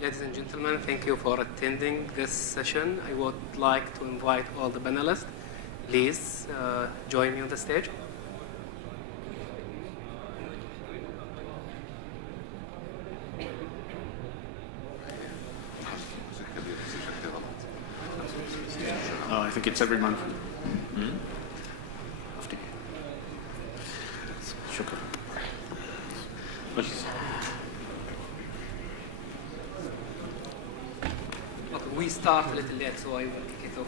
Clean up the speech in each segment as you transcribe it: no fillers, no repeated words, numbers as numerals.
Ladies and gentlemen, thank you for attending this session. I would like to invite all the panelists. Please join me on the stage. I think it's every month. شكرا. We start a little late, so I will kick it off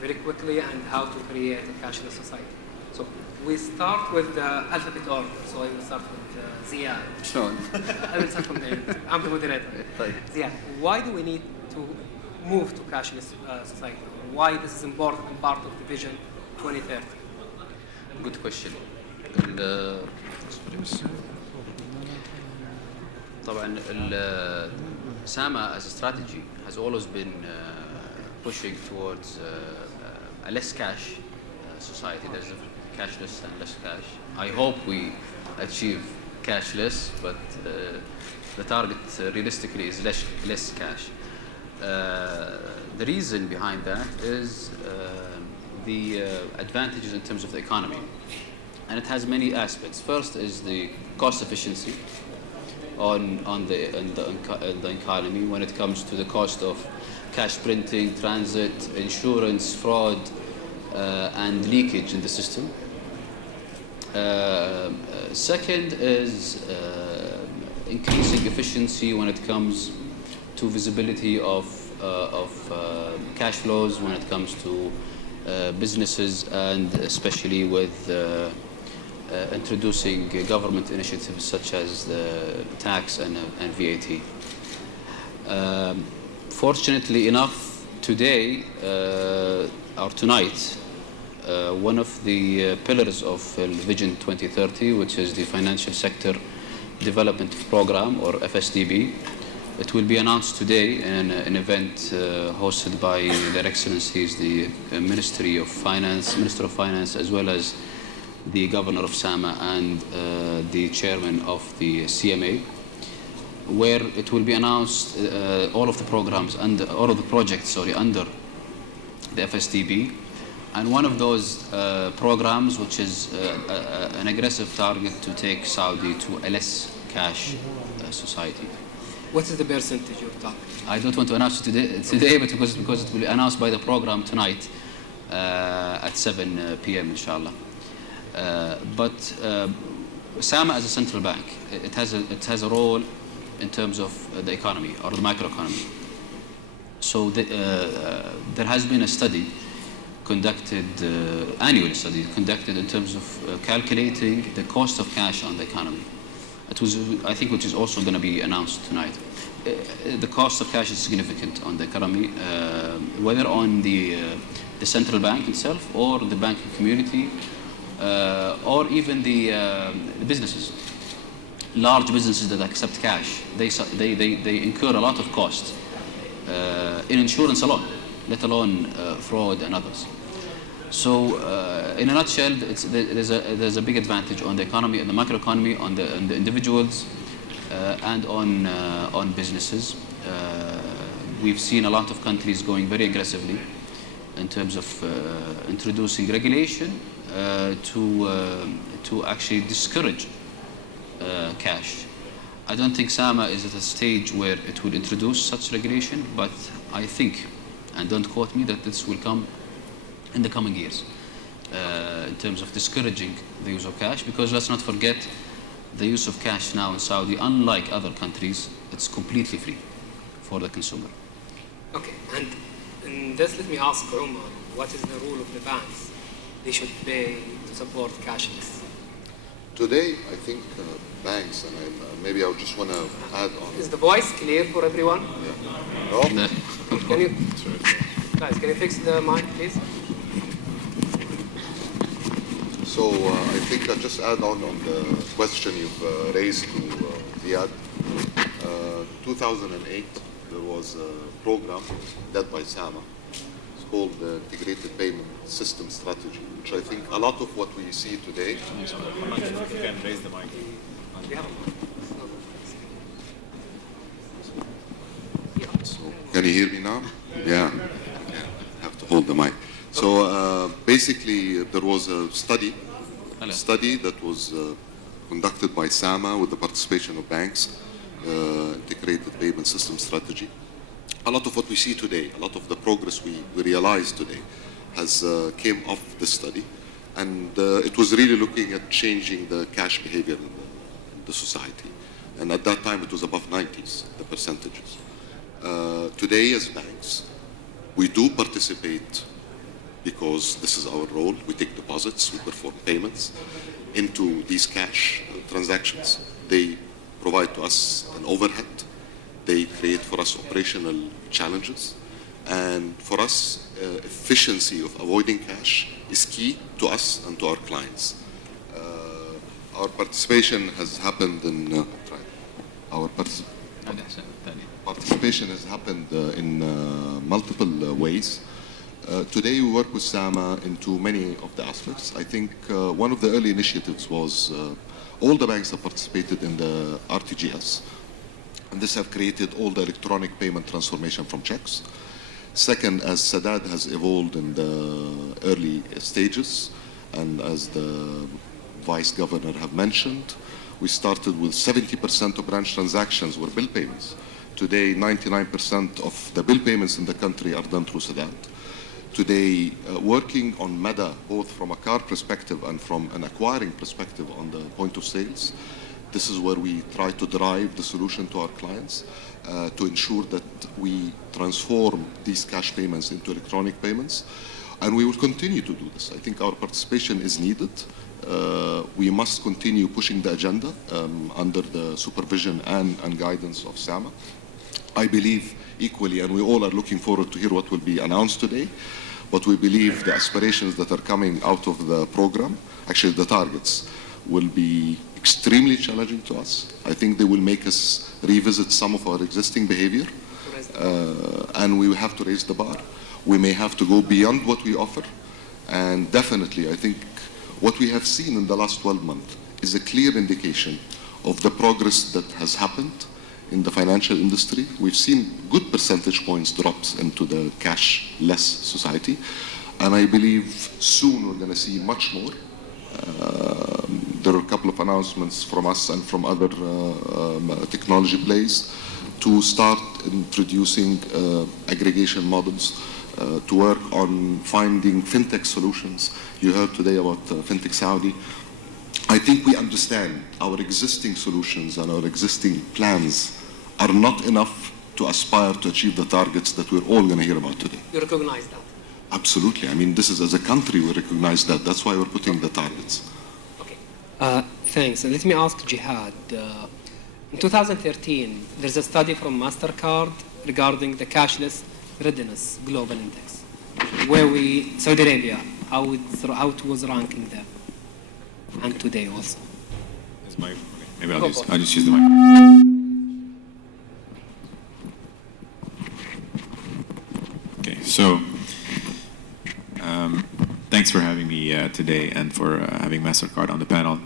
very quickly and how to create a cashless society. So we start with the alphabet order. So I will start with Ziad. شلون؟ I will start from the end. I'm the moderator. Ziad, why do we need to move to cashless society? Why this is important and part of the vision 2030? Good question. طبعا SAMA as a strategy has always been pushing towards a less cash society. There's a cashless and less cash. I hope we achieve cashless, but the target realistically is less cash. The reason behind that is the advantages in terms of the economy, and it has many aspects. First is the cost efficiency on the economy when it comes to the cost of cash printing, transit, insurance, fraud, and leakage in the system. Second is increasing efficiency when it comes to visibility of cash flows when it comes to businesses, and especially with introducing government initiatives such as the tax and VAT. Fortunately enough, today or tonight, one of the pillars of Vision 2030, which is the Financial Sector Development Program, or FSDB, it will be announced today in an event hosted by Their Excellencies, the Minister of Finance, as well as the Governor of SAMA and the Chairman of the CMA, where it will be announced all of the programs under, all of the projects, under the FSDB, and one of those programs, which is an aggressive target to take Saudi to a less cash society. What is the percentage you're talking? I don't want to announce it today, but because it will be announced by the program tonight at 7 p.m. inshallah. But SAMA as a central bank, it has a role in terms of the economy or the microeconomy. So there has been a study conducted, annual study conducted in terms of calculating the cost of cash on the economy. It was, I think, which is also going to be announced tonight. The cost of cash is significant on the economy, whether on the central bank itself or the banking community, or even the businesses. Large businesses that accept cash, they incur a lot of cost in insurance alone, let alone fraud and others. So, in a nutshell, there's a big advantage on the economy and the macroeconomy, on the individuals, and on businesses. We've seen a lot of countries going very aggressively in terms of introducing regulation to actually discourage cash. I don't think SAMA is at a stage where it will introduce such regulation, but I think, and don't quote me, that this will come in the coming years in terms of discouraging the use of cash, because let's not forget the use of cash now in Saudi, unlike other countries, it's completely free for the consumer. Okay, and in this, let me ask Umar, what is the role of the banks? They should pay to support cashless. Today, I think banks, and maybe I just want to add on. Is the voice clear for everyone? Yeah. No? Can you, guys, can you fix the mic, please? So I think I'll just add on the question you've raised to Ziad. 2008, there was a program led by SAMA. It's called the Integrated Payment System Strategy, which I think a lot of what we see today. If you can raise the mic. Can you hear me now? Yeah. Have to hold the mic. So basically, there was a study that was conducted by SAMA with the participation of banks, integrated payment system strategy. A lot of what we see today, a lot of the progress we realize today has came off this study. And it was really looking at changing the cash behavior in the society. And at that time, it was above 90s, the percentages. Today, as banks, we do participate because this is our role. We take deposits, we perform payments into these cash transactions. They provide to us an overhead. They create for us operational challenges. And for us, efficiency of avoiding cash is key to us and to our clients. Our participation has happened in participation has happened in multiple ways. Today we work with SAMA into many of the aspects. I think one of the early initiatives was all the banks have participated in the RTGS, and this have created all the electronic payment transformation from checks. Second, as Sadad has evolved in the early stages, and as the Vice Governor have mentioned, we started with 70% of branch transactions were bill payments. Today, 99% of the bill payments in the country are done through Sadad. Today, working on MEDA, both from a card perspective and from an acquiring perspective on the point of sales, this is where we try to drive the solution to our clients to ensure that we transform these cash payments into electronic payments. And we will continue to do this. I think our participation is needed. We must continue pushing the agenda under the supervision and guidance of SAMA. I believe equally, and we all are looking forward to hear what will be announced today, but we believe the aspirations that are coming out of the program, actually the targets, will be extremely challenging to us. I think they will make us revisit some of our existing behavior, and we will have to raise the bar. We may have to go beyond what we offer, and definitely I think what we have seen in the last 12 months is a clear indication of the progress that has happened in the financial industry. We've seen good percentage points drops into the cash-less society, and I believe soon we're going to see much more. There are a couple of announcements from us and from other technology players to start introducing aggregation models to work on finding fintech solutions. You heard today about Fintech Saudi. I think we understand our existing solutions and our existing plans are not enough to aspire to achieve the targets that we're all going to hear about today. You recognize that? Absolutely. I mean, this is, as a country, we recognize that. That's why we're putting the targets. Okay. Thanks. Let me ask Jihad. In 2013, there's a study from MasterCard regarding the cashless readiness global index, where Saudi Arabia, how it was ranking there, and today also. Maybe I'll just use the mic. Okay, so thanks for having me today and for having MasterCard on the panel.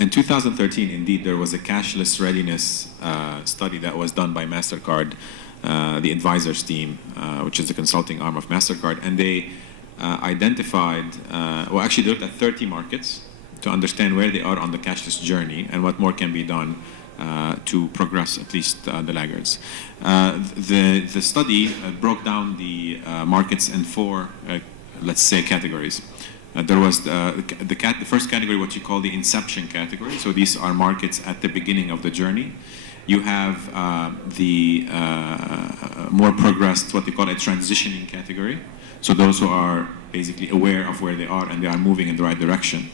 In 2013, indeed, there was a cashless readiness study that was done by MasterCard, the advisors team, which is the consulting arm of MasterCard, and they identified, well, actually they looked at 30 markets to understand where they are on the cashless journey and what more can be done to progress at least the laggards. The study broke down the markets in four, let's say, categories. There was the first category, what you call the inception category. So these are markets at the beginning of the journey. You have the more progressed, what they call a transitioning category. So those who are basically aware of where they are and they are moving in the right direction.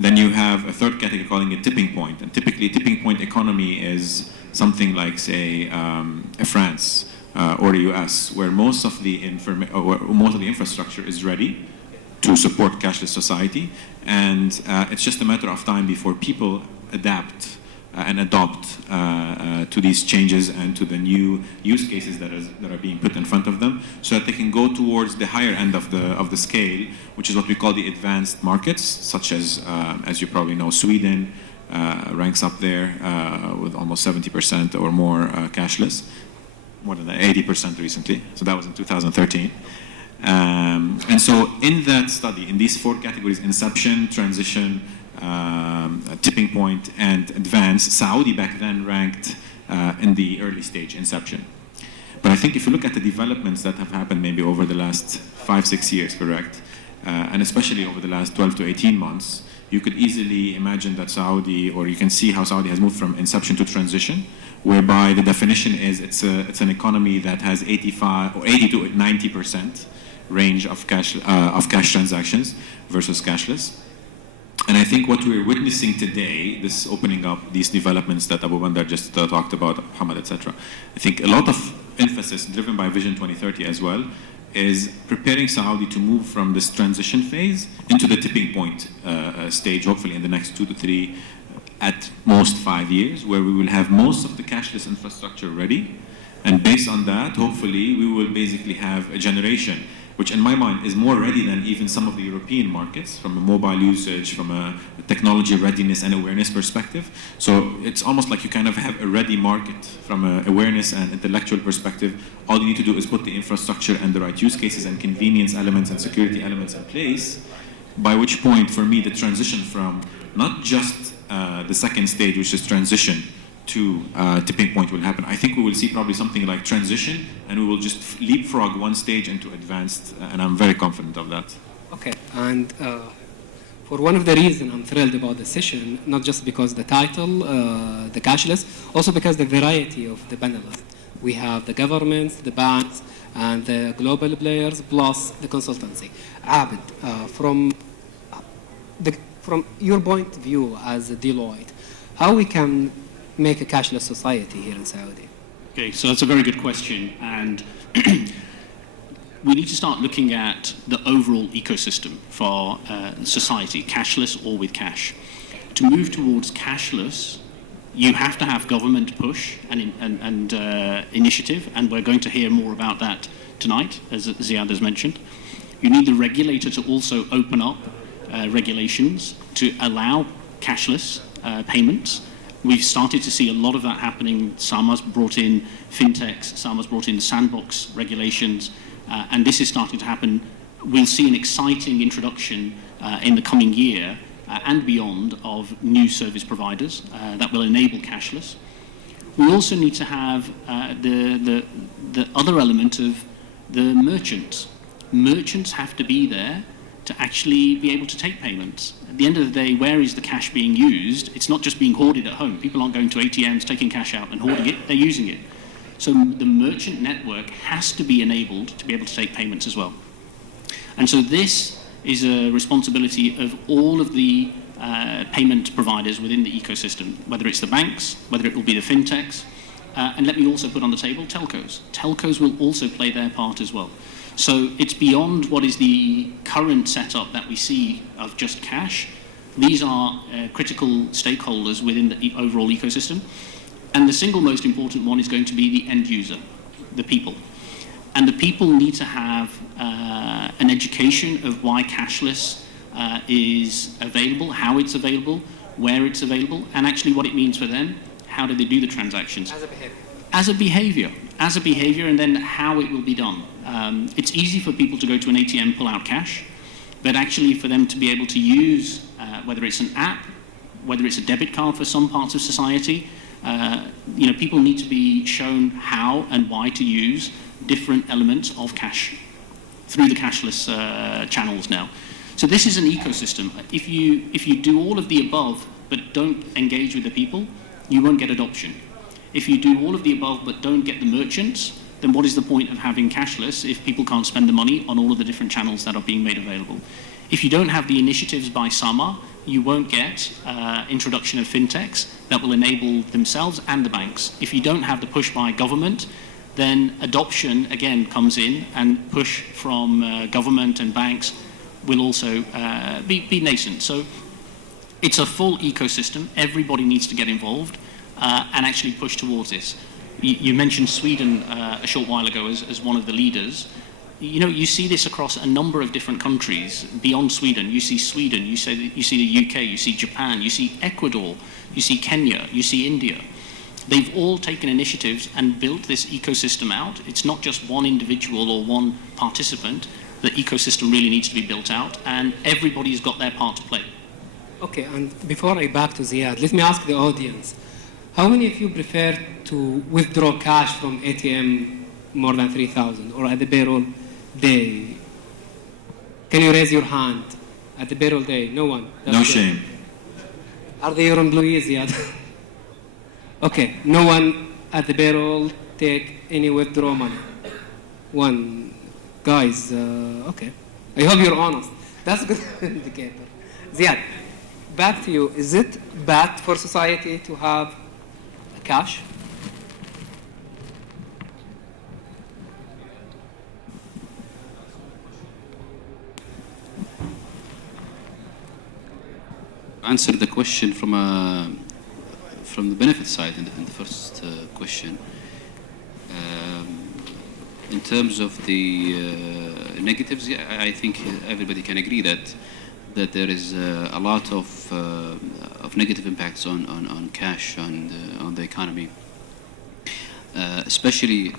Then you have a third category calling it tipping point. And typically, tipping point economy is something like, say, France or the US, where most of the infrastructure is ready to support cashless society. And it's just a matter of time before people adapt and adopt to these changes and to the new use cases that are being put in front of them, so that they can go towards the higher end of the scale, which is what we call the advanced markets, such as you probably know, Sweden ranks up there with almost 70% or more cashless. more than that, 80% recently. So that was in 2013. And so in that study, in these 4 categories, inception, transition, tipping point, and advance, Saudi back then ranked in the early stage, inception. But I think if you look at the developments that have happened maybe over the last 5-6 years, correct? And especially over the last 12 to 18 months, you could easily imagine that Saudi, or you can see how Saudi has moved from inception to transition, whereby the definition is it's an economy that has 85 or 80 to 90% range of cash transactions versus cashless. And I think what we're witnessing today, this opening up, these developments that Abu Bandar just talked about, Muhammad, etc. I think a lot of emphasis, driven by Vision 2030 as well, is preparing Saudi to move from this transition phase into the tipping point stage, hopefully in the next 2 to 3, at most 5 years, where we will have most of the cashless infrastructure ready. And based on that, hopefully, we will basically have a generation which in my mind is more ready than even some of the European markets from a mobile usage, from a technology readiness and awareness perspective. So it's almost like you kind of have a ready market from an awareness and intellectual perspective. All you need to do is put the infrastructure and the right use cases and convenience elements and security elements in place, by which point, for me, the transition from not just the second stage, which is transition, to tipping point will happen. I think we will see probably something like transition, and we will just leapfrog one stage into advanced, and I'm very confident of that. Okay, and for one of the reasons I'm thrilled about the session, not just because the title, the cashless, also because the variety of the panelists. We have the governments, the banks, and the global players, plus the consultancy. Abid, from your point of view as a Deloitte, how we can make a cashless society here in Saudi? Okay, so that's a very good question, and we need to start looking at the overall ecosystem for society, cashless or with cash. To move towards cashless, you have to have government push and initiative, and we're going to hear more about that tonight, as Ziad has mentioned. You need the regulator to also open up regulations to allow cashless payments. We've started to see a lot of that happening. SAMA's brought in fintechs, SAMA's brought in sandbox regulations, and this is starting to happen. We'll see an exciting introduction in the coming year and beyond of new service providers that will enable cashless. We also need to have the other element of the merchants. Merchants have to be there to actually be able to take payments. At the end of the day, where is the cash being used? It's not just being hoarded at home. People aren't going to ATMs, taking cash out and hoarding it, they're using it. So the merchant network has to be enabled to be able to take payments as well. And so this is a responsibility of all of the payment providers within the ecosystem, whether it's the banks, whether it will be the fintechs, and let me also put on the table telcos. Telcos will also play their part as well. So it's beyond what is the current setup that we see of just cash. These are critical stakeholders within the overall ecosystem. And the single most important one is going to be the end user, the people. And the people need to have an education of why cashless is available, how it's available, where it's available, and actually what it means for them. How do they do the transactions? As a behavior. As a behavior, and then how it will be done. It's easy for people to go to an ATM, pull out cash, but actually for them to be able to use, whether it's an app, whether it's a debit card for some parts of society, people need to be shown how and why to use different elements of cash through the cashless channels now. So this is an ecosystem. If you do all of the above but don't engage with the people, you won't get adoption. If you do all of the above but don't get the merchants, then what is the point of having cashless if people can't spend the money on all of the different channels that are being made available? If you don't have the initiatives by SAMA, you won't get introduction of fintechs that will enable themselves and the banks. If you don't have the push by government, then adoption again comes in, and push from government and banks will also be nascent. So it's a full ecosystem. Everybody needs to get involved and actually push towards this. You mentioned Sweden a short while ago as one of the leaders. You see this across a number of different countries beyond Sweden. You see Sweden, you see the UK, you see Japan, you see Ecuador, you see Kenya, you see India. they've all taken initiatives and built this ecosystem out. It's not just one individual or one participant. The ecosystem really needs to be built out, and everybody's got their part to play. Okay, and before I back to Ziad, let me ask the audience, how many of you prefer to withdraw cash from ATM more than 3,000 or at the payroll day? Can you raise your hand at the payroll day? No one. That's No good. shame. Are they your employees yet? Okay, no one at the payroll take any withdraw money. One. Guys, okay. I hope you're honest. That's a good indicator. Ziad, back to you. Is it bad for society to have cash? Answer the question from the benefit side in the first question. In terms of the negatives, yeah, I think everybody can agree that there is a lot of negative impacts on cash and on the economy, especially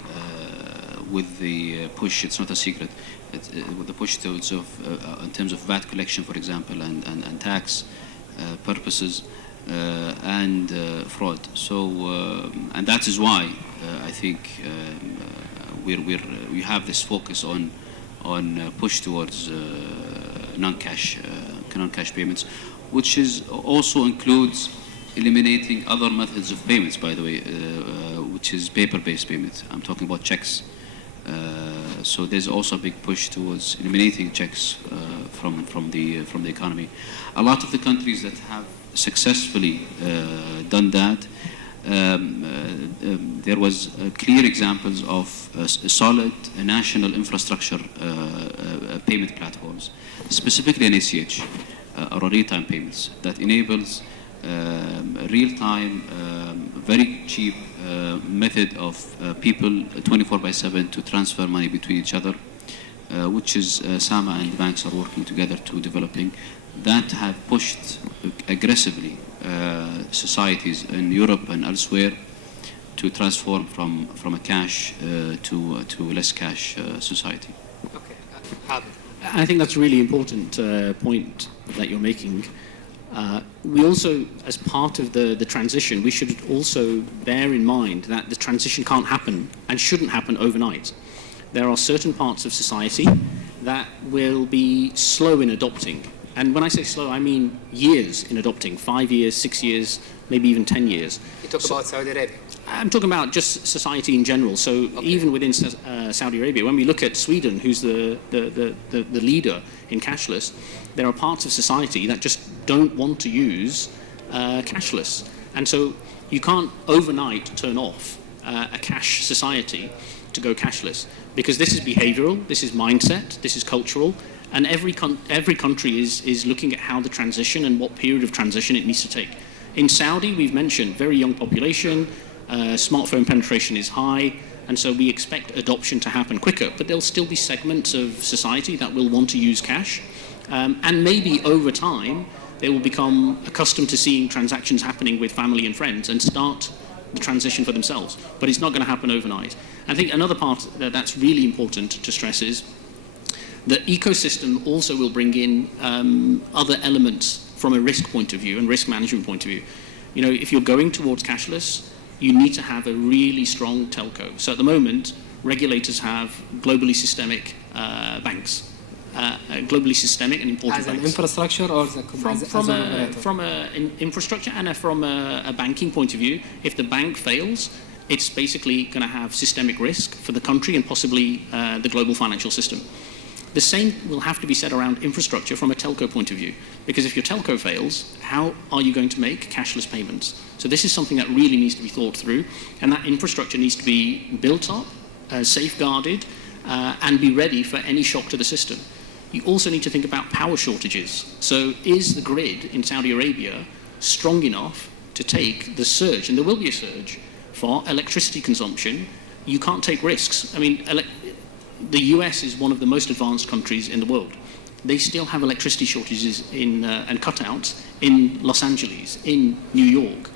with the push. It's not a secret. With the push towards in terms of VAT collection, for example, and tax purposes and fraud. So, and that is why I think we have this focus on push towards non-cash payments, which is also includes eliminating other methods of payments, by the way, which is paper-based payments. I'm talking about checks. So there's also a big push towards eliminating checks from the economy. A lot of the countries that have successfully done that, there was clear examples of solid national infrastructure payment platforms, specifically an ACH or real-time payments that enables real-time, very cheap method of people 24/7 to transfer money between each other, which is SAMA and the banks are working together to developing, that have pushed aggressively societies in Europe and elsewhere to transform from a cash to less cash society. Okay. I think that's a really important point that you're making. We also, as part of the transition, we should also bear in mind that the transition can't happen and shouldn't happen overnight. There are certain parts of society that will be slow in adopting. And when I say slow, I mean years in adopting, 5 years, 6 years, maybe even 10 years. You talk about Saudi Arabia. I'm talking about just society in general. So even within Saudi Arabia, when we look at Sweden, who's the leader in cashless, there are parts of society that just don't want to use cashless. And so you can't overnight turn off a cash society to go cashless, because this is behavioral, this is mindset, this is cultural, and every country is looking at how the transition and what period of transition it needs to take. In Saudi, we've mentioned very young population, smartphone penetration is high, and so we expect adoption to happen quicker, but there'll still be segments of society that will want to use cash, and maybe over time they will become accustomed to seeing transactions happening with family and friends and start the transition for themselves, but it's not going to happen overnight. I think another part that's really important to stress is the ecosystem also will bring in other elements from a risk point of view and risk management point of view. You know, if you're going towards cashless, you need to have a really strong telco. So at the moment, regulators have globally systemic banks, globally systemic and important banks. As an infrastructure or as a from an infrastructure and from a banking point of view, if the bank fails, it's basically going to have systemic risk for the country and possibly the global financial system. The same will have to be said around infrastructure from a telco point of view, because if your telco fails, how are you going to make cashless payments? So this is something that really needs to be thought through, and that infrastructure needs to be built up, safeguarded, and be ready for any shock to the system. You also need to think about power shortages. So is the grid in Saudi Arabia strong enough to take the surge, and there will be a surge, for electricity consumption? You can't take risks. I mean, the US is one of the most advanced countries in the world. They still have electricity shortages and cutouts in Los Angeles, in New York.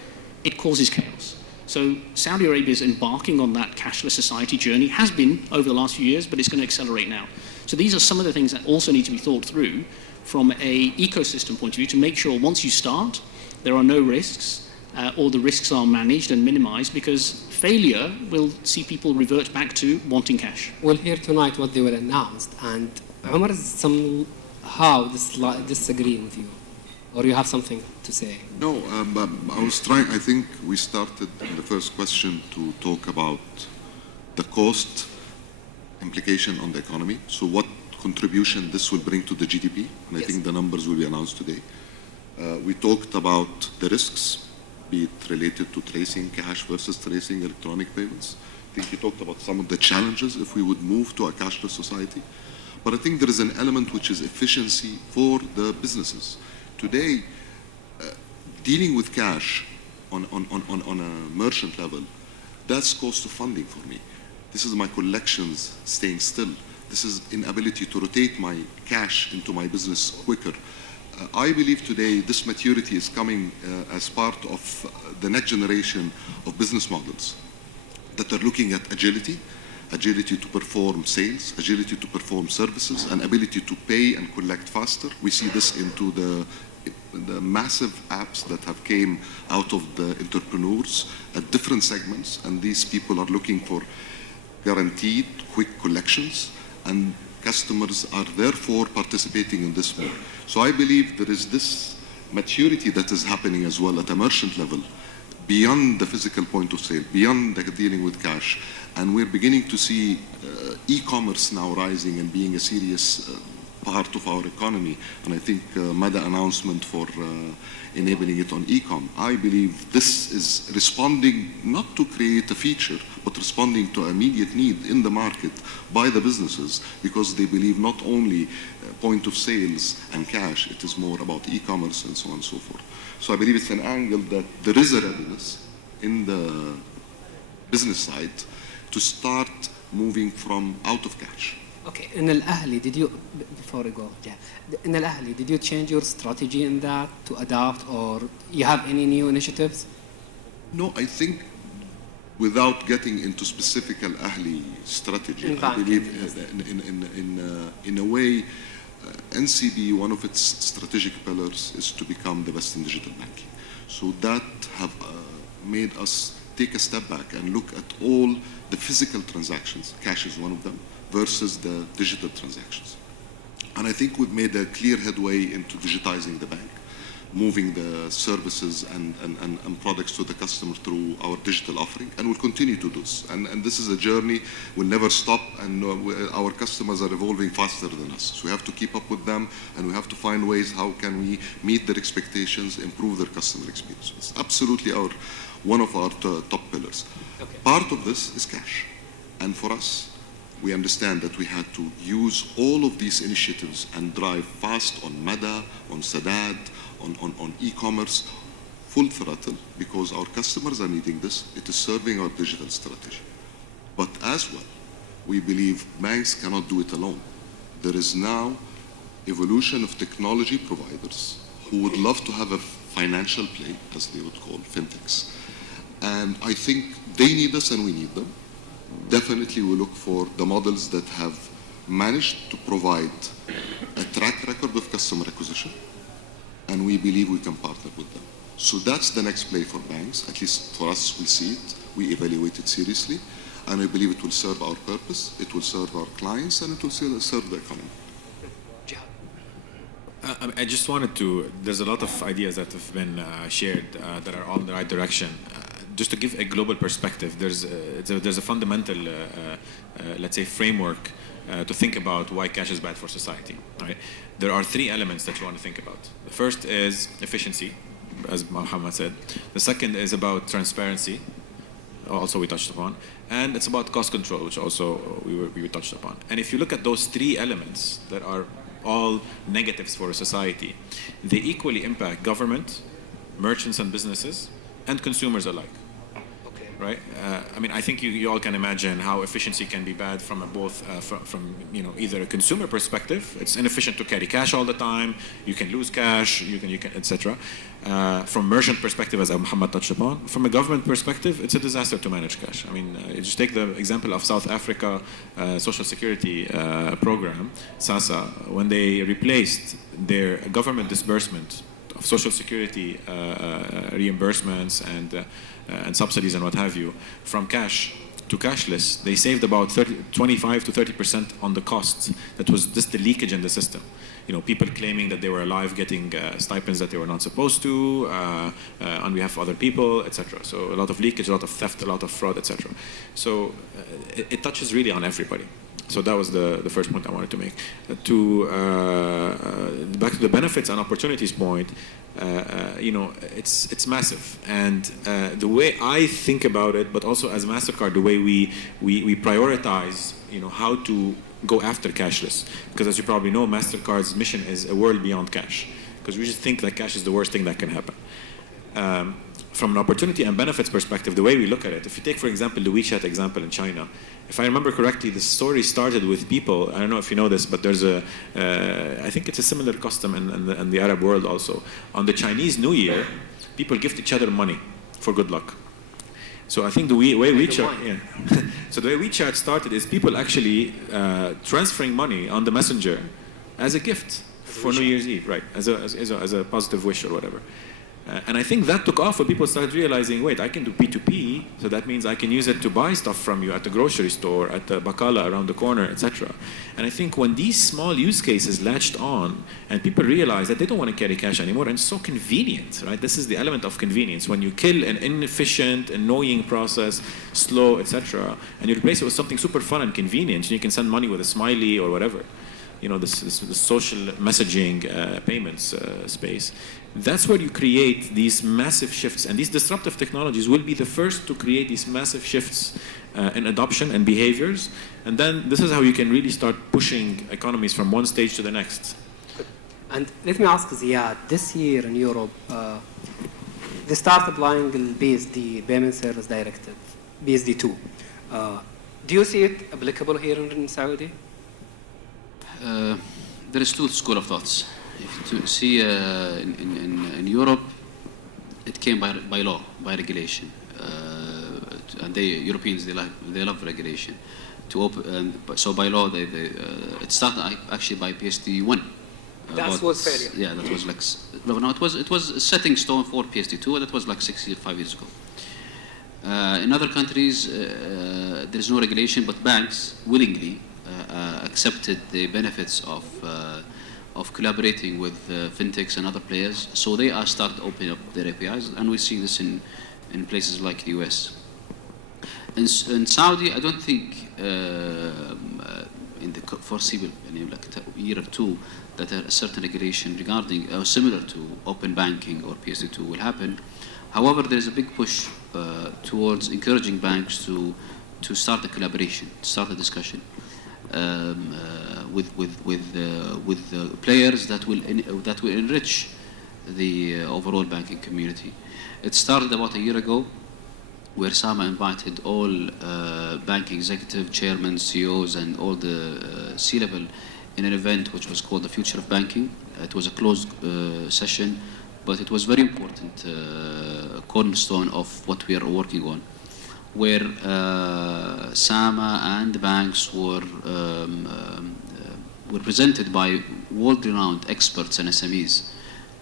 It causes chaos. So Saudi Arabia is embarking on that cashless society journey, has been over the last few years, but it's going to accelerate now. So these are some of the things that also need to be thought through from a ecosystem point of view to make sure once you start, there are no risks, or the risks are managed and minimized, because failure will see people revert back to wanting cash. We'll hear tonight what they will announce, and Umar is somehow disagree with you, or you have something to say. No, I was trying, I think we started in the first question to talk about the cost implication on the economy. So what contribution this will bring to the GDP, and I think the numbers will be announced today. We talked about the risks, be it related to tracing cash versus tracing electronic payments. I think you talked about some of the challenges if we would move to a cashless society. But I think there is an element which is efficiency for the businesses. Today, dealing with cash on a merchant level, that's cost of funding for me. This is my collections staying still. This is inability to rotate my cash into my business quicker. I believe today this maturity is coming as part of the next generation of business models that are looking at agility to perform sales, agility to perform services, and ability to pay and collect faster. We see this into the massive apps that have came out of the entrepreneurs at different segments, and these people are looking for guaranteed quick collections, and customers are therefore participating in this more. So I believe there is this maturity that is happening as well at a merchant level, beyond the physical point of sale, beyond the dealing with cash. And we're beginning to see e-commerce now rising and being a serious part of our economy. And I think Mada announcement for enabling it on e-com. I believe this is responding not to create a feature, but responding to immediate need in the market by the businesses, because they believe not only point of sales and cash, it is more about e-commerce and so on and so forth. So I believe it's an angle that there is a readiness in the business side to start moving from out of cash. Okay, in Al-Ahli, did you, before I go, yeah, in Al-Ahli, did you change your strategy in that to adapt, or you have any new initiatives? No, I think without getting into specific Al-Ahli strategy, I believe in a way, NCB, one of its strategic pillars is to become the best in digital banking. So that have made us take a step back and look at all the physical transactions, cash is one of them, versus the digital transactions. And I think we've made a clear headway into digitizing the bank, moving the services and products to the customer through our digital offering, and we'll continue to do this. And this is a journey, we'll never stop, and our customers are evolving faster than us. So we have to keep up with them, and we have to find ways how can we meet their expectations, improve their customer experience. It's absolutely one of our top pillars. Okay. Part of this is cash. And for us, we understand that we had to use all of these initiatives and drive fast on Mada, on Sadad, on e-commerce, full throttle, because our customers are needing this. It is serving our digital strategy. But as well, we believe banks cannot do it alone. There is now evolution of technology providers who would love to have a financial play, as they would call fintechs. And I think they need us and we need them. Definitely we look for the models that have managed to provide a track record of customer acquisition, and we believe we can partner with them. So that's the next play for banks. At least for us, we see it, we evaluate it seriously, and I believe it will serve our purpose, it will serve our clients, and it will serve the economy. I just wanted to, there's a lot of ideas that have been shared that are all in the right direction. Just to give a global perspective, there's a fundamental, let's say, framework to think about why cash is bad for society. Right? There are three elements that you want to think about. The first is efficiency, as Muhammad said. The second is about transparency, also we touched upon. And it's about cost control, which also we touched upon. And if you look at those three elements that are all negatives for a society, they equally impact government, merchants and businesses, and consumers alike. Okay. right? I mean, I think you all can imagine how efficiency can be bad from from either a consumer perspective. It's inefficient to carry cash all the time. You can lose cash. You can etc. From merchant perspective, as Muhammad touched upon. From a government perspective, it's a disaster to manage cash. I mean, just take the example of South Africa Social Security program, SASSA, when they replaced their government disbursement of Social Security reimbursements and subsidies and what have you, from cash to cashless, they saved about 25 to 30% on the costs. That was just the leakage in the system. People claiming that they were alive getting stipends that they were not supposed to on behalf of other people, etc. So a lot of leakage, a lot of theft, a lot of fraud, etc. So it touches really on everybody. So that was the first point I wanted to make. Back to the benefits and opportunities point, it's massive. And the way I think about it, but also as MasterCard, the way we prioritize, how to go after cashless. Because as you probably know, MasterCard's mission is a world beyond cash. Because we just think that cash is the worst thing that can happen. From an opportunity and benefits perspective, the way we look at it, if you take, for example, the WeChat example in China, if I remember correctly, the story started with people, I don't know if you know this, but there's I think it's a similar custom in the Arab world also. On the Chinese New Year, people gift each other money for good luck. So I think the way WeChat, so the way WeChat started is people actually transferring money on the messenger as a gift for New Year's Eve, right? As a positive wish or whatever. And I think that took off when people started realizing, wait, I can do P2P, so that means I can use it to buy stuff from you at the grocery store, at the bakala around the corner, etc. And I think when these small use cases latched on, and people realize that they don't want to carry cash anymore, and it's so convenient, right? This is the element of convenience. When you kill an inefficient, annoying process, slow, etc., and you replace it with something super fun and convenient, and you can send money with a smiley or whatever. This social messaging payments space. That's where you create these massive shifts. And these disruptive technologies will be the first to create these massive shifts in adoption and behaviors. And then this is how you can really start pushing economies from one stage to the next. And let me ask Ziad, this year in Europe, they start applying the BSD, Payment Service Directive, BSD2. Do you see it applicable here in Saudi? There is two schools of thoughts. If you see in Europe, it came by law, by regulation, and Europeans they love regulation. So by law, it started actually by PSD1. That was failure. Yeah, that was like it was a setting stone for PSD2. That was like 5 years ago. In other countries, there is no regulation, but banks willingly accepted the benefits of collaborating with fintechs and other players, so they are starting to open up their APIs, and we see this in places like the US. In Saudi, I don't think in the foreseeable like a year or two that a certain regulation regarding similar to open banking or PSD2 will happen. However, there is a big push towards encouraging banks to start a collaboration, start a discussion. With players that will enrich the overall banking community. It started about a year ago, where SAMA invited all banking executive chairmen, CEOs, and all the C-level in an event which was called the Future of Banking. It was a closed session, but it was very important cornerstone of what we are working on, where SAMA and the banks were presented by world-renowned experts and SMEs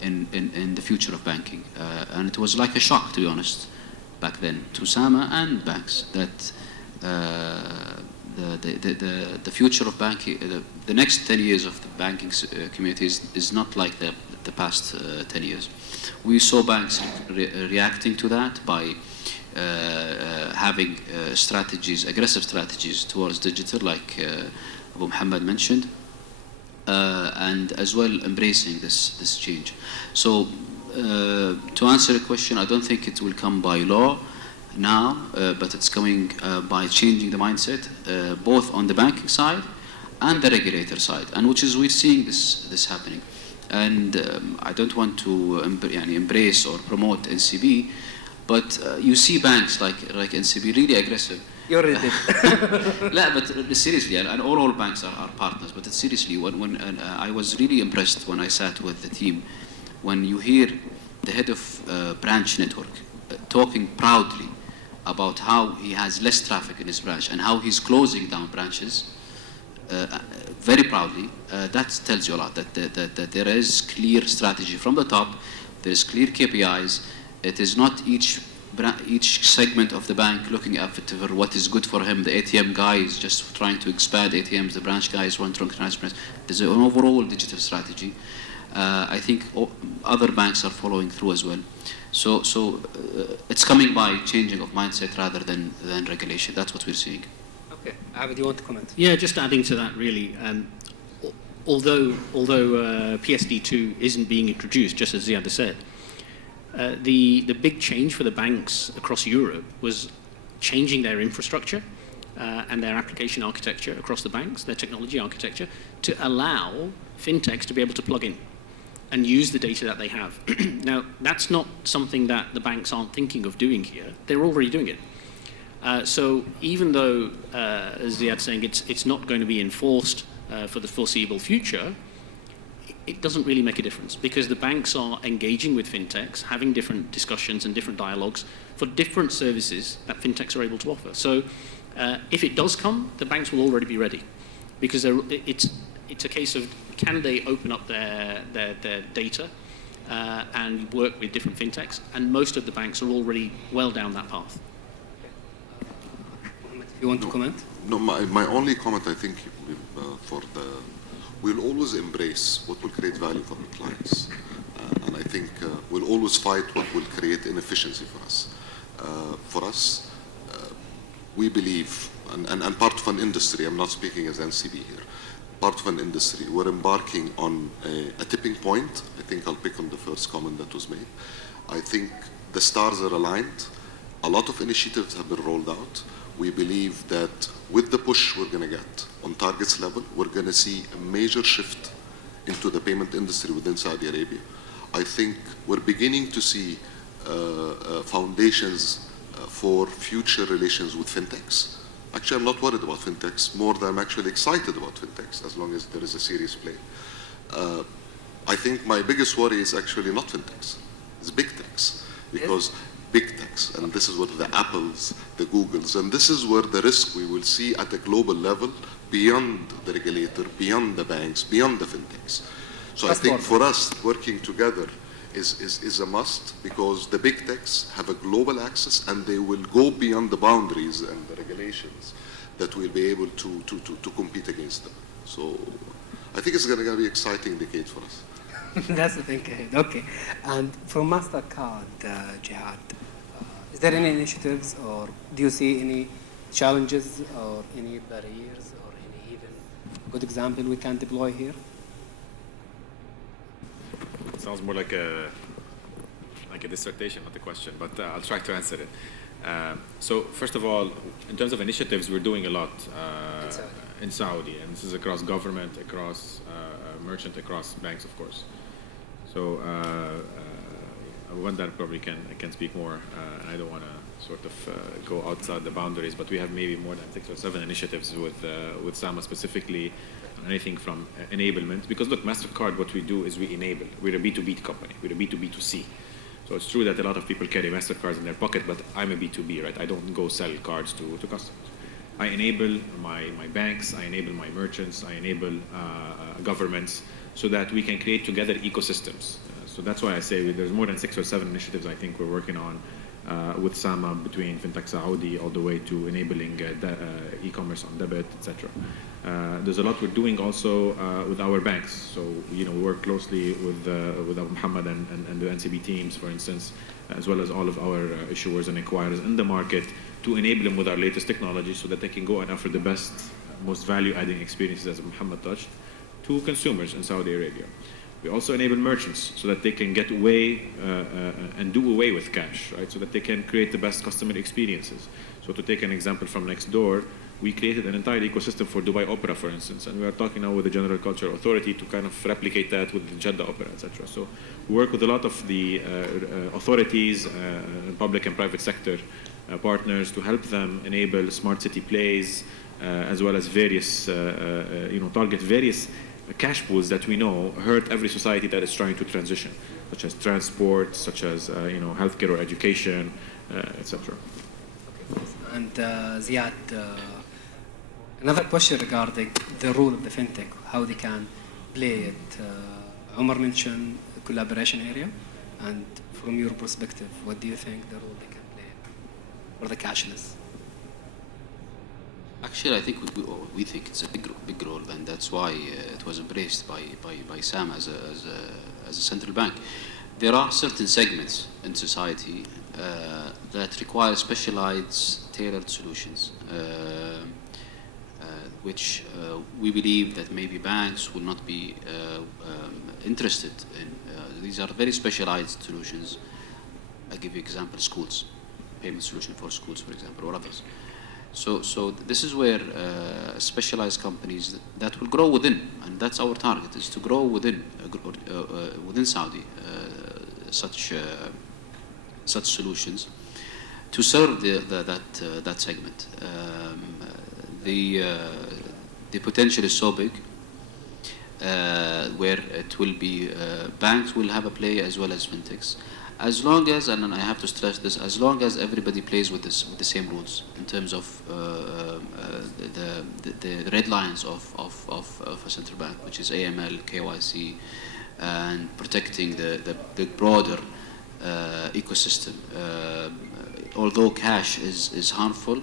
in the future of banking. And it was like a shock, to be honest, back then, to SAMA and banks, that the future of banking, the next 10 years of the banking community is not like the past 10 years. We saw banks reacting to that by having aggressive strategies towards digital, like Abu Muhammad mentioned, and as well embracing this change. So to answer your question, I don't think it will come by law now, but it's coming by changing the mindset, both on the banking side and the regulator side, and we're seeing this happening. And I don't want to embrace or promote NCB, But you see banks like NCB really aggressive. You already did. لا, but seriously, and all banks are partners. But seriously, when I was really impressed when I sat with the team, when you hear the head of branch network talking proudly about how he has less traffic in his branch and how he's closing down branches, very proudly, that tells you a lot, that there is clear strategy from the top, there is clear KPIs. It is not each segment of the bank looking at what is good for him. The ATM guy is just trying to expand ATMs, the branch guy is trying to transfer. There's an overall digital strategy. I think other banks are following through as well. So it's coming by changing of mindset rather than regulation. That's what we're seeing. Okay, Abid, do you want to comment? Yeah, just adding to that really, although PSD2 isn't being introduced, just as Ziad said, the big change for the banks across Europe was changing their infrastructure and their application architecture across the banks, their technology architecture, to allow fintechs to be able to plug in and use the data that they have. Now, that's not something that the banks aren't thinking of doing here. They're already doing it. So even though, as Ziad's saying, it's not going to be enforced for the foreseeable future, it doesn't really make a difference because the banks are engaging with fintechs, having different discussions and different dialogues for different services that fintechs are able to offer. So if it does come, the banks will already be ready because it's a case of can they open up their data and work with different fintechs, and most of the banks are already well down that path. You want to comment? No, my only comment, I think, we'll always embrace what will create value for our clients. And I think we'll always fight what will create inefficiency for us. For us, we believe, and part of an industry, I'm not speaking as NCB here, part of an industry, we're embarking on a tipping point. I think I'll pick on the first comment that was made. I think the stars are aligned. A lot of initiatives have been rolled out. We believe that with the push we're going to get on targets level, we're going to see a major shift into the payment industry within Saudi Arabia. I think we're beginning to see foundations for future relations with fintechs. Actually, I'm not worried about fintechs, more than I'm actually excited about fintechs, as long as there is a serious play. I think my biggest worry is actually not fintechs, it's big techs, because big techs, and this is what the Apples, the Googles, and this is where the risk we will see at a global level beyond the regulator, beyond the banks, beyond the fintechs. So I think for us, working together is a must, because the big techs have a global access and they will go beyond the boundaries and the regulations that we'll be able to compete against them. So I think it's going to be an exciting decade for us. That's the thing ahead. Okay. And for MasterCard, Jihad, is there any initiatives, or do you see any challenges or any barriers or any even good example we can deploy here? Sounds more like a dissertation, not a question, but I'll try to answer it. So first of all, in terms of initiatives, we're doing a lot in Saudi, and this is across government, across merchant, across banks, of course. So one that probably can speak more, and I don't want to sort of go outside the boundaries, but we have maybe more than 6 or 7 initiatives with SAMA specifically, anything from enablement. Because look, MasterCard, what we do is we enable. We're a B2B company. We're a B2B2C. So it's true that a lot of people carry MasterCards in their pocket, but I'm a B2B, right? I don't go sell cards to customers. I enable my banks, I enable my merchants, I enable governments, so that we can create together ecosystems. So that's why I say there's more than 6 or 7 initiatives I think we're working on with SAMA, between Fintech Saudi all the way to enabling e-commerce on debit, etc. There's a lot we're doing also with our banks. So we work closely with Abu Muhammad and the NCB teams, for instance, as well as all of our issuers and acquirers in the market, to enable them with our latest technology so that they can go and offer the best, most value-adding experiences, as Muhammad touched, to consumers in Saudi Arabia. We also enable merchants so that they can get away and do away with cash, right? So that they can create the best customer experiences. So to take an example from next door, we created an entire ecosystem for Dubai Opera, for instance, and we are talking now with the General Cultural Authority to kind of replicate that with the Jeddah Opera, etc. So we work with a lot of the authorities, public and private sector partners to help them enable smart city plays, as well as various, target various cash pools that we know hurt every society that is trying to transition, such as transport, such as healthcare or education, etc. And Ziad, another question regarding the role of the fintech, how they can play it. Omar mentioned collaboration area, and from your perspective, what do you think the role they can play for the cashless? Actually, I think we think it's a big role, and that's why it was embraced by SAM as a central bank. There are certain segments in society that require specialized, tailored solutions, which we believe that maybe banks will not be interested in. These are very specialized solutions. I'll give you an example: schools, payment solution for schools, for example, or others. So this is where specialized companies that will grow within, and that's our target, is to grow within Saudi such solutions to serve that segment. The potential is so big where it will be banks will have a play as well as fintechs. As long as, and I have to stress this, as long as everybody plays with the same rules in terms of the red lines of a central bank, which is AML, KYC, and protecting the broader ecosystem. Although cash is harmful,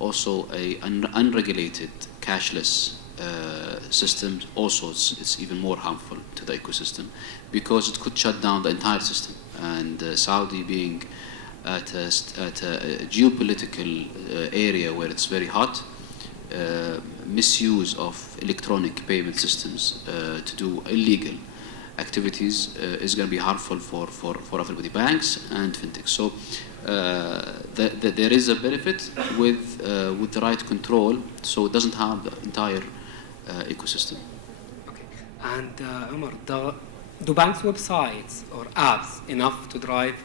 also an unregulated cashless system also it's even more harmful to the ecosystem, because it could shut down the entire system. And Saudi being at a geopolitical area where it's very hot, misuse of electronic payment systems to do illegal activities is going to be harmful for everybody, banks and fintech. So there is a benefit with the right control, so it doesn't harm the entire ecosystem. Okay. And Omar, do banks' websites or apps enough to drive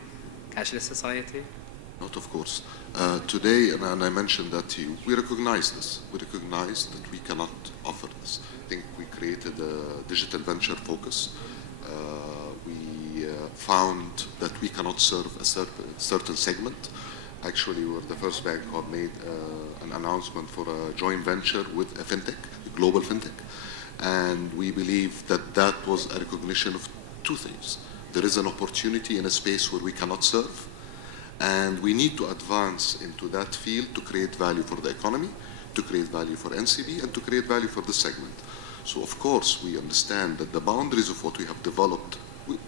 cashless society? Not of course. Today, and I mentioned that to you, we recognize this. We recognize that we cannot offer this. I think we created a digital venture focus. We found that we cannot serve a certain segment. Actually, we were the first bank who have made an announcement for a joint venture with a fintech, a global fintech. And we believe that that was a recognition of two things. There is an opportunity in a space where we cannot serve, and we need to advance into that field to create value for the economy, to create value for NCB, and to create value for the segment. So of course we understand that the boundaries of what we have developed,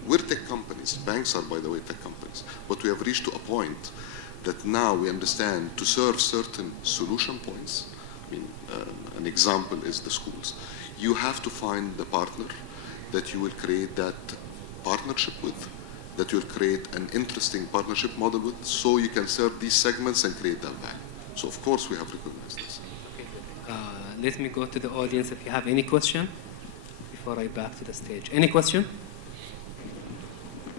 we're tech companies, banks are by the way tech companies, but we have reached to a point that now we understand to serve certain solution points. I mean, an example is the schools. You have to find the partner that you will create that partnership with, that you'll create an interesting partnership model with, so you can serve these segments and create that value. So of course we have recognized this. Okay. Let me go to the audience if you have any question before I back to the stage. Any question?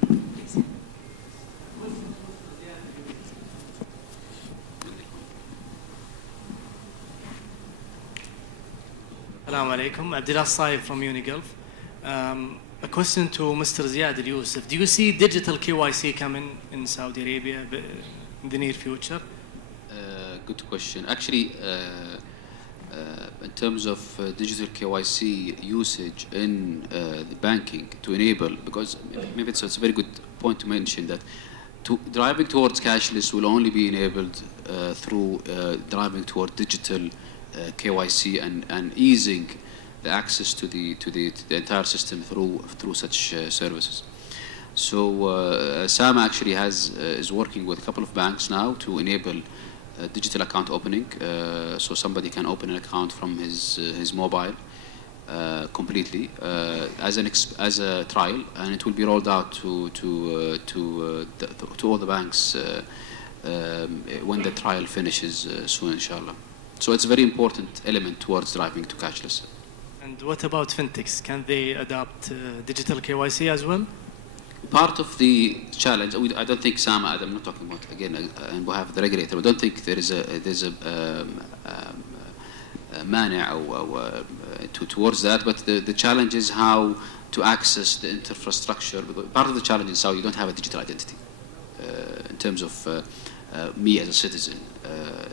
Please. Assalamu alaikum. Abdullah Saib from Unigulf. A question to Mr. Ziad Al Youssef. Do you see digital KYC coming in Saudi Arabia in the near future? Good question. Actually, in terms of digital KYC usage in the banking to enable, because maybe it's a very good point to mention that driving towards cashless will only be enabled through driving toward digital KYC and easing the access to the entire system through such services. So SAM actually is working with a couple of banks now to enable digital account opening, so somebody can open an account from his mobile completely as a trial, and it will be rolled out to all the banks when the trial finishes soon, inshallah. So it's a very important element towards driving to cashless. And what about fintechs? Can they adopt digital KYC as well? Part of the challenge, I don't think SAMA, I'm not talking about, again, on behalf of the regulator, I don't think there's a mania towards that, but the challenge is how to access the infrastructure. Because part of the challenge in Saudi, you don't have a digital identity in terms of me as a citizen.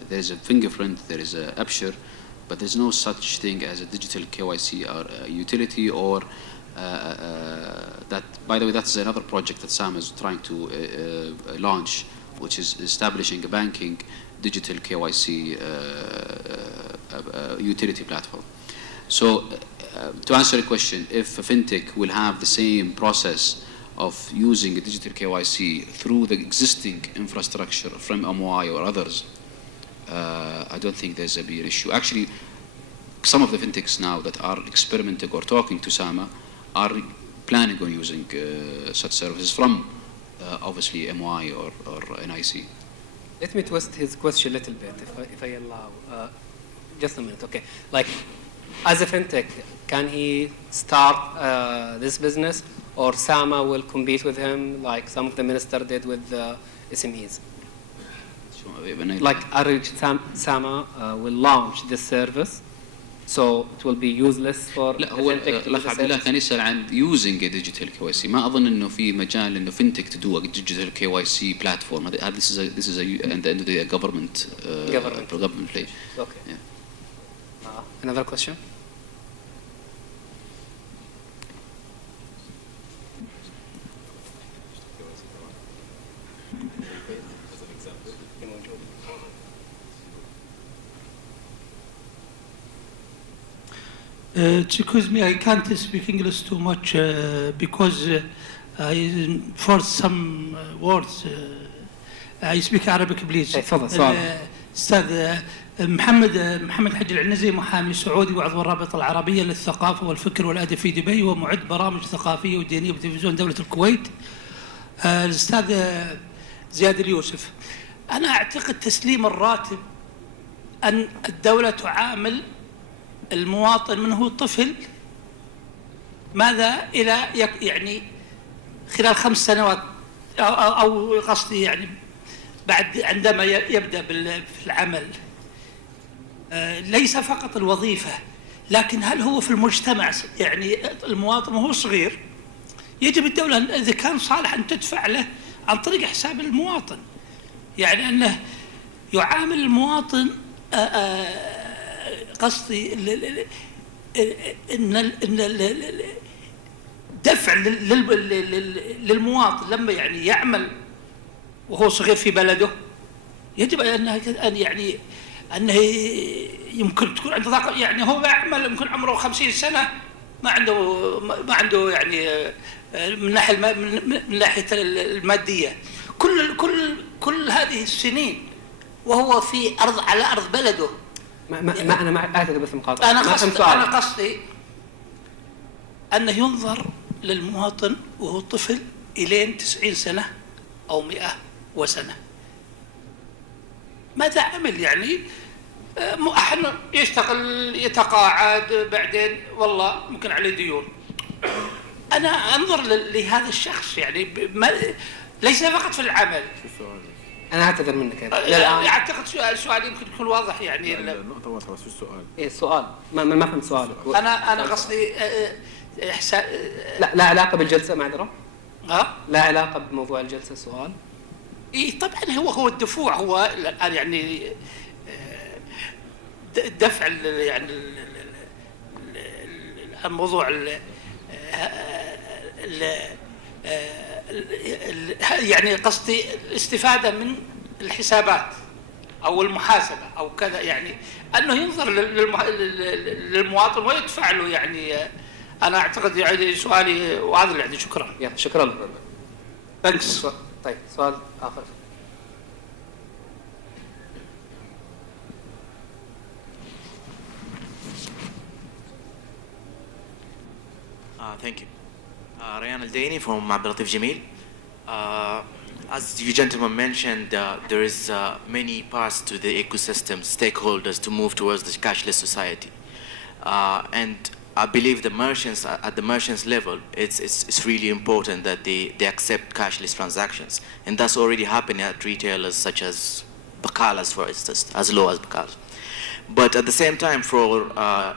There is a fingerprint, there is a Abshir, but there's no such thing as a digital KYC or a utility or that, by the way, that's another project that SAM is trying to launch, which is establishing a banking digital KYC utility platform. So to answer your question, if a fintech will have the same process of using a digital KYC through the existing infrastructure from MOI or others, I don't think there's a big issue. Actually, some of the fintechs now that are experimenting or talking to SAMA are planning on using such services from obviously MOI or NIC. Let me twist his question a little bit, if I allow. Just a minute, okay. Like, as a fintech, can he start this business, or SAMA will compete with him, like some of the minister did with the SMEs? Like, SAMA will launch this service, so it will be useless for لا هو الأخ عبد الله كان يسأل عن using a digital KYC. ما أظن إنه في مجال إنه fintech to do a digital KYC platform. This is a and then the government play. Okay. Yeah. Another question? Excuse me, I can't speak English too much because for some words I speak Arabic please. تفضل. أستاذ محمد حج العنزي، محامي سعودي وعضو الرابطة العربية للثقافة والفكر والأدب في دبي ومعد برامج ثقافية ودينية بتلفزيون دولة الكويت. الأستاذ زياد اليوسف، أنا أعتقد تسليم الراتب أن الدولة تعامل المواطن من هو طفل ماذا إلى يعني خلال 5 سنوات أو قصدي يعني بعد عندما يبدأ في العمل، ليس فقط الوظيفة، لكن هل هو في المجتمع يعني المواطن وهو صغير يجب الدولة إذا كان صالح أن تدفع له عن طريق حساب المواطن، يعني أنه يعامل المواطن قصدي ان دفع للمواطن لما يعني يعمل وهو صغير في بلده، يجب ان يعني انه يمكن تكون عنده طاقه، يعني هو يعمل يمكن عمره 50 سنه ما عنده يعني من ناحيه الماديه، كل هذه السنين وهو في على ارض بلده. ما أنا أعتقد بس مقاطعة. أنا قصدي أنه ينظر للمواطن وهو طفل إلين 90 سنة أو 100 وسنة. ماذا عمل يعني؟ أحيانا يشتغل يتقاعد بعدين والله ممكن عليه ديون. أنا أنظر لهذا الشخص يعني ليس فقط في العمل. أنا أعتذر منك أعتقد سؤال يمكن يكون واضح يعني. النقطة واضحة بس السؤال. إيه السؤال؟ ما فهمت سؤالك. أنا قصدي لا علاقة بالجلسة معذرة؟ ها؟ لا علاقة بموضوع الجلسة السؤال؟ إيه طبعا هو الدفوع هو يعني دفع يعني الموضوع يعني قصدي الاستفادة من الحسابات أو المحاسبة أو كذا، يعني أنه ينظر للمواطن ويدفع له يعني. أنا أعتقد يعني سؤالي واضح يعني. شكرا. شكرا لك. Thanks. طيب سؤال آخر. Thank you. Ryan Al-Daini from Abdul Latif Jamil. as you gentlemen mentioned, there is many parts to the ecosystem, stakeholders to move towards the cashless society. And I believe the merchants, at the merchants level, it's really important that they accept cashless transactions. And that's already happening at retailers such as Bakalas, for instance, as low as Bakalas. But at the same time, for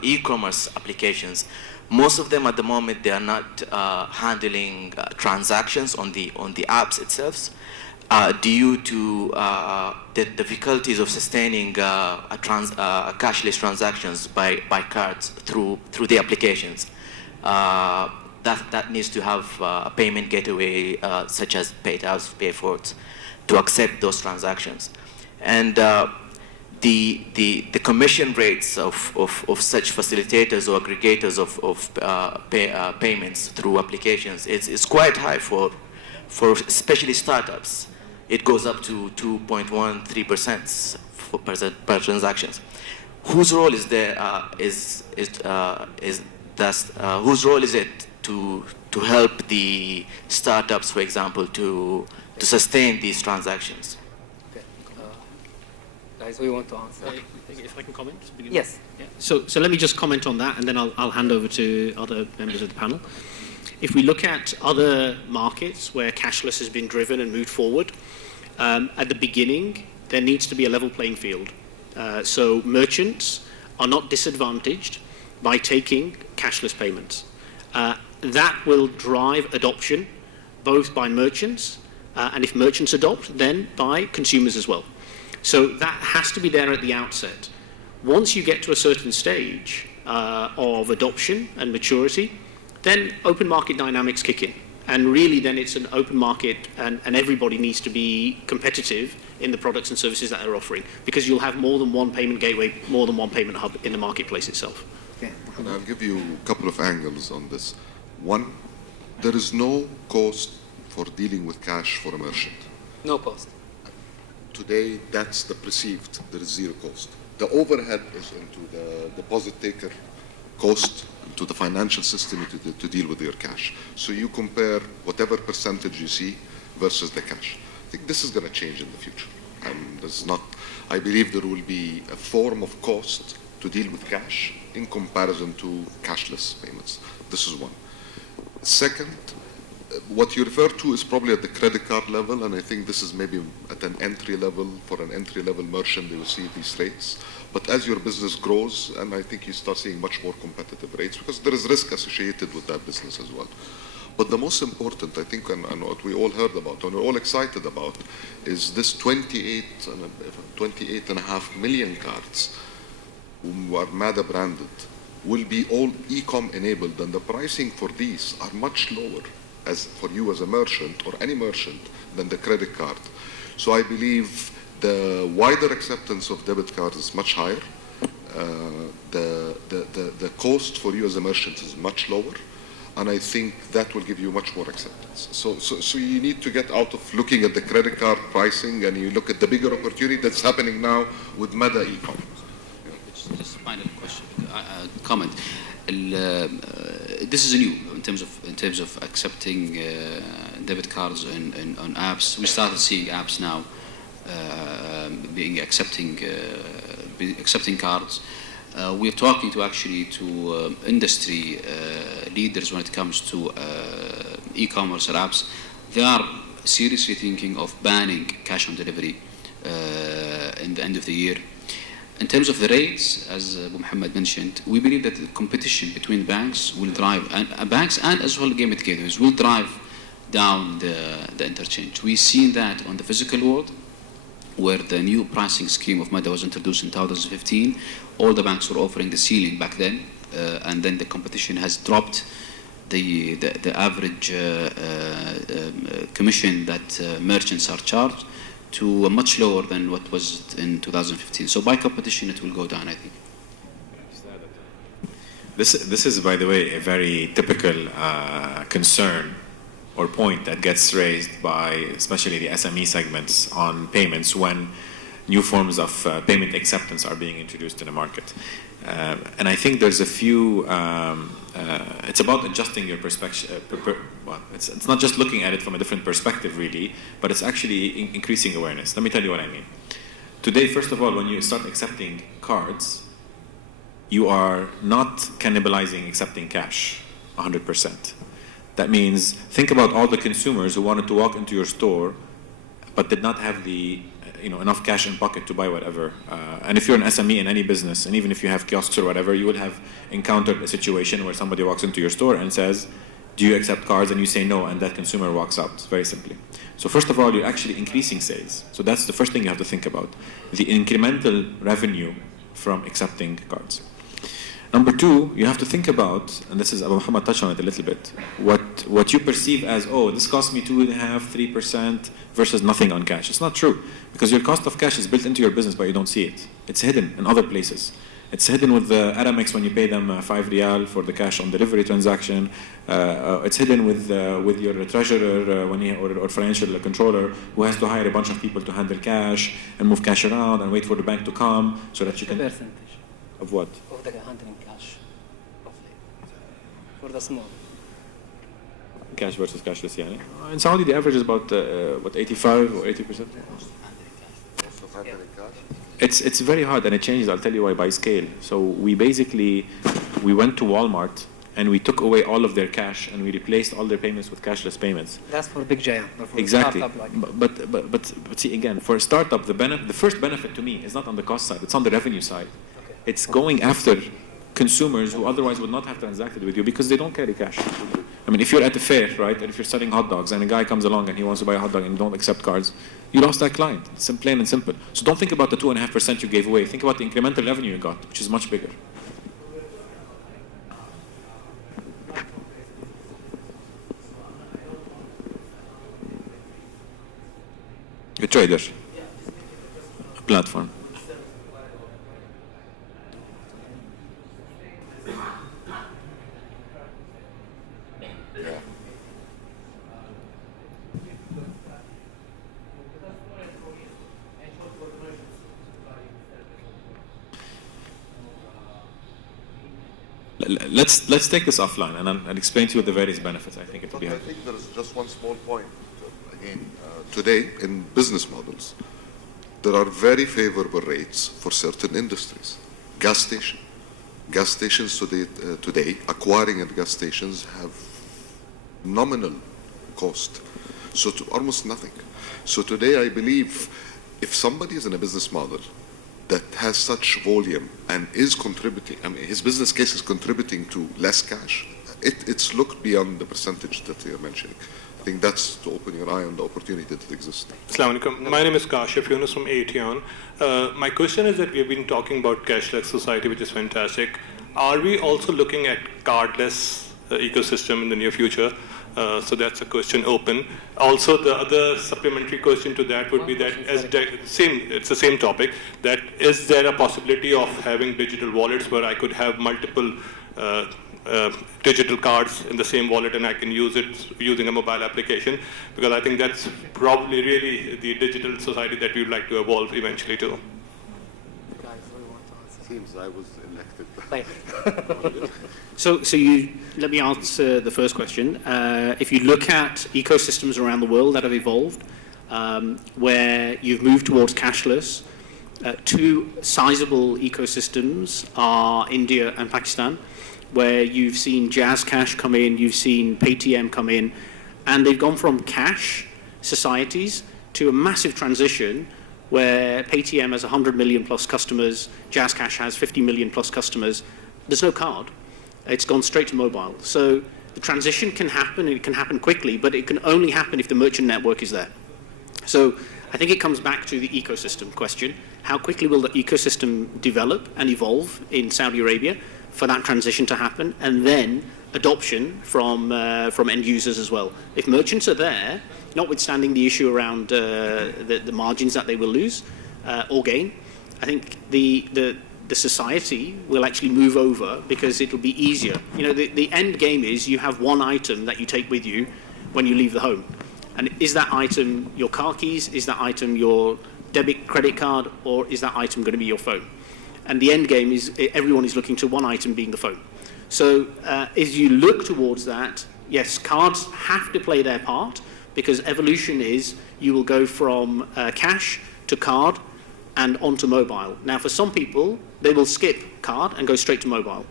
e-commerce applications, most of them at the moment, they are not handling transactions on the apps itself, due to the difficulties of sustaining cashless transactions by cards through the applications. That needs to have a payment gateway such as PayTabs, mp4 to accept those transactions. And the commission rates of such facilitators or aggregators of payments through applications is quite high for especially startups. It goes up to 2.13% per transactions. Whose role is there? Whose role is it to help the startups, for example, to sustain these transactions? Guys, we want to answer. If I can comment? Yes. Yeah. So let me just comment on that, and then I'll hand over to other members of the panel. If we look at other markets where cashless has been driven and moved forward, at the beginning, there needs to be a level playing field. So merchants are not disadvantaged by taking cashless payments. That will drive adoption, both by merchants, and if merchants adopt, then by consumers as well. So that has to be there at the outset. Once you get to a certain stage of adoption and maturity, then open market dynamics kick in. And really then it's an open market and everybody needs to be competitive in the products and services that they're offering, because you'll have more than one payment gateway, more than one payment hub in the marketplace itself. Okay. And I'll give you a couple of angles on this. One, there is no cost for dealing with cash for a merchant. No cost. Today, that's the perceived, there is zero cost. The overhead is into the deposit taker cost, into the financial system to deal with your cash. So you compare whatever percentage you see versus the cash. I think this is going to change in the future. I believe there will be a form of cost to deal with cash in comparison to cashless payments. This is one. Second, what you refer to is probably at the credit card level, and I think this is maybe at an entry level, for an entry level merchant, they will see these rates. But as your business grows, and I think you start seeing much more competitive rates, because there is risk associated with that business as well. But the most important, I think, and what we all heard about, and we're all excited about, is this 28.5 million cards who are MADA branded will be all e-com enabled, and the pricing for these are much lower as for you as a merchant or any merchant than the credit card. So I believe the wider acceptance of debit cards is much higher. The cost for you as a merchant is much lower, and I think that will give you much more acceptance. So you need to get out of looking at the credit card pricing, and you look at the bigger opportunity that's happening now with Meta e-com. Just final question, comment. This is new in terms of accepting debit cards on apps. We started seeing apps now accepting cards. We're talking to industry leaders when it comes to e-commerce or apps. They are seriously thinking of banning cash on delivery in the end of the year. In terms of the rates, as Abu Muhammad mentioned, we believe that the competition between banks will drive, banks and as well payment gateways will drive down the interchange. We've seen that on the physical world, where the new pricing scheme of MADA was introduced in 2015. All the banks were offering the ceiling back then, and then the competition has dropped the average commission that merchants are charged to much lower than what was in 2015. So by competition, it will go down, I think. This is, by the way, a very typical concern or point that gets raised by especially the SME segments on payments when new forms of payment acceptance are being introduced in the market. And I think there's a few, it's about adjusting your perspective. Well, it's not just looking at it from a different perspective, really, but it's actually increasing awareness. Let me tell you what I mean. Today, first of all, when you start accepting cards, you are not cannibalizing accepting cash 100%. That means, think about all the consumers who wanted to walk into your store but did not have the enough cash in pocket to buy whatever. And if you're an SME in any business, and even if you have kiosks or whatever, you would have encountered a situation where somebody walks into your store and says, do you accept cards? And you say no, and that consumer walks out, very simply. So first of all, you're actually increasing sales. So that's the first thing you have to think about, the incremental revenue from accepting cards. Number two, you have to think about, and this is Abu Muhammad touched on it a little bit, what you perceive as, oh, this cost me 2.5%, 3% versus nothing on cash. It's not true, because your cost of cash is built into your business, but you don't see it. It's hidden in other places. It's hidden with the Aramex when you pay them 5 riyal for the cash on delivery transaction. It's hidden with your treasurer or financial controller who has to hire a bunch of people to handle cash and move cash around and wait for the bank to come so that you can... Percentage Of what? of the handling cash, roughly, for the small. Cash versus cashless, yeah. In Saudi, the average is about, 85 or 80%? It's very hard, and it changes. I'll tell you why, by scale. So we went to Walmart, and we took away all of their cash, and we replaced all their payments with cashless payments. That's for big giant. But for Exactly. a startup like But see, again, for a startup, the first benefit to me is not on the cost side, it's on the revenue side. It's going after consumers who otherwise would not have transacted with you because they don't carry cash. I mean, if you're at a fair, right, and if you're selling hot dogs and a guy comes along and he wants to buy a hot dog and you don't accept cards, you lost that client. It's plain and simple. So don't think about the 2.5% you gave away. Think about the incremental revenue you got, which is much bigger. A trader, a platform. Let's take this offline, and I'll explain to you the various benefits. I think it will be I helpful. think there is just one small point. Again, today in business models, there are very favorable rates for certain industries. Gas stations today, acquiring at gas stations have nominal cost, so to almost nothing. So today, I believe, if somebody is in a business model that has such volume and is contributing, I mean, his business case is contributing to less cash, it's looked beyond the percentage that you're mentioning. I think that's to open your eye on the opportunity that exists. Assalamu alaikum. My name is Kashif Yunus from Aetion. My question is that we've been talking about cashless society, which is fantastic. Are we also looking at cardless ecosystem in the near future? So that's a question open. Also, the other supplementary question to that would be that it's the same topic, that is there a possibility of having digital wallets where I could have multiple digital cards in the same wallet and I can use it using a mobile application? Because I think that's probably really the digital society that we would like to evolve eventually to. Seems I was elected. So let me answer the first question. If you look at ecosystems around the world that have evolved, where you've moved towards cashless, two sizable ecosystems are India and Pakistan, where you've seen Jazz Cash come in, you've seen Paytm come in, and they've gone from cash societies to a massive transition where Paytm has 100 million plus customers, Jazz Cash has 50 million plus customers. There's no card. It's gone straight to mobile. So the transition can happen, and it can happen quickly, but it can only happen if the merchant network is there. So I think it comes back to the ecosystem question. How quickly will the ecosystem develop and evolve in Saudi Arabia for that transition to happen, and then adoption from end users as well. If merchants are there, notwithstanding the issue around the margins that they will lose or gain, I think the society will actually move over because it'll be easier. You know, the end game is you have one item that you take with you when you leave the home. And is that item your car keys? Is that item your debit credit card, or is that item going to be your phone? And the end game is everyone is looking to one item being the phone. So as you look towards that, yes, cards have to play their part, because evolution is you will go from cash to card and onto mobile. Now, for some people, they will skip card and go straight to mobile.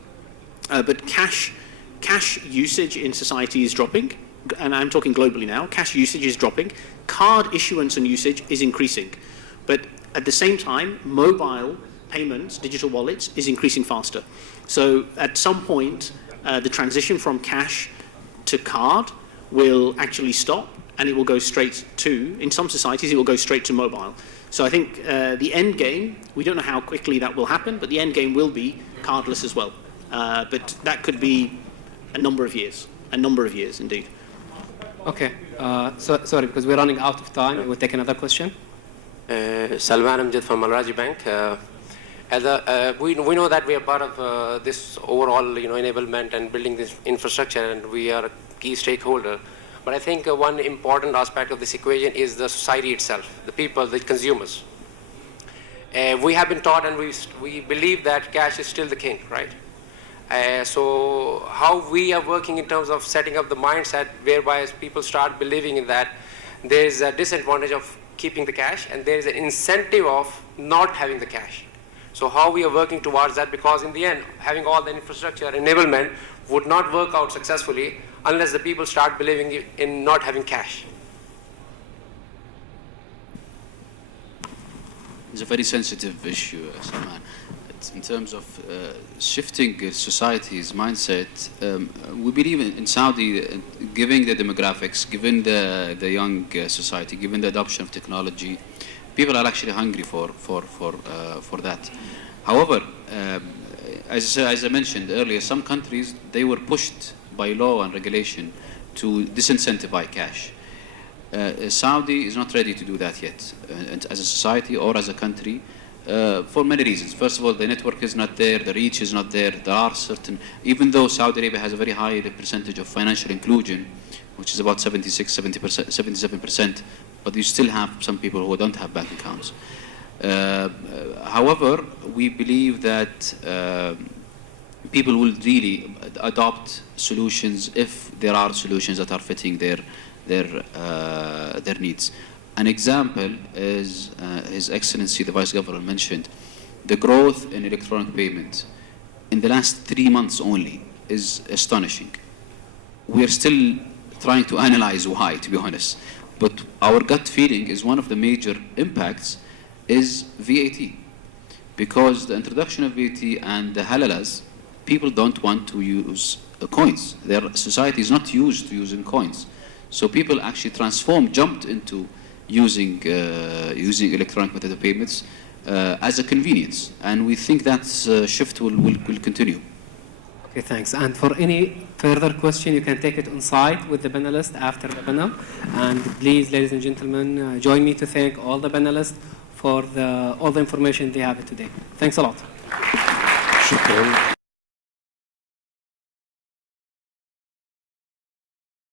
But cash usage in society is dropping, and I'm talking globally now. Cash usage is dropping. Card issuance and usage is increasing. But at the same time, mobile payments, digital wallets, is increasing faster. So at some point, the transition from cash to card will actually stop, and it will go straight to, in some societies, it will go straight to mobile. So I think the end game, we don't know how quickly that will happen, but the end game will be cardless as well. But that could be a number of years indeed. Okay, sorry, because we're running out of time. We'll take another question. Salman Amjad from Al Raji Bank. We know that we are part of this overall enablement and building this infrastructure, and we are a key stakeholder. But I think one important aspect of this equation is the society itself, the people, the consumers. We have been taught, and we believe that cash is still the king, right? So how we are working in terms of setting up the mindset whereby people start believing in that there is a disadvantage of keeping the cash and there is an incentive of not having the cash. So how we are working towards that, because in the end, having all the infrastructure enablement would not work out successfully unless the people start believing in not having cash. It's a very sensitive issue, Salman. It's in terms of shifting society's mindset. We believe in Saudi, given the demographics, given the young society, given the adoption of technology, people are actually hungry for that. However, as I mentioned earlier, some countries, they were pushed by law and regulation to disincentivize cash. Saudi is not ready to do that yet, as a society or as a country, for many reasons. First of all, the network is not there, the reach is not there. There are certain, even though Saudi Arabia has a very high percentage of financial inclusion, which is about 77%, but you still have some people who don't have bank accounts. However, we believe that people will really adopt solutions if there are solutions that are fitting their needs. An example is His Excellency the Vice Governor mentioned the growth in electronic payment in the last 3 months only is astonishing. We are still trying to analyze why, to be honest. But our gut feeling is one of the major impacts is VAT. Because the introduction of VAT and the halalas, people don't want to use coins. Their society is not used to using coins. So people actually jumped into using electronic method of payments as a convenience. And we think that shift will continue. Okay, thanks. And for any further question, you can take it on site with the panelists after the panel. And please, ladies and gentlemen, join me to thank all the panelists for all the information they have today. Thanks a lot. Shukran.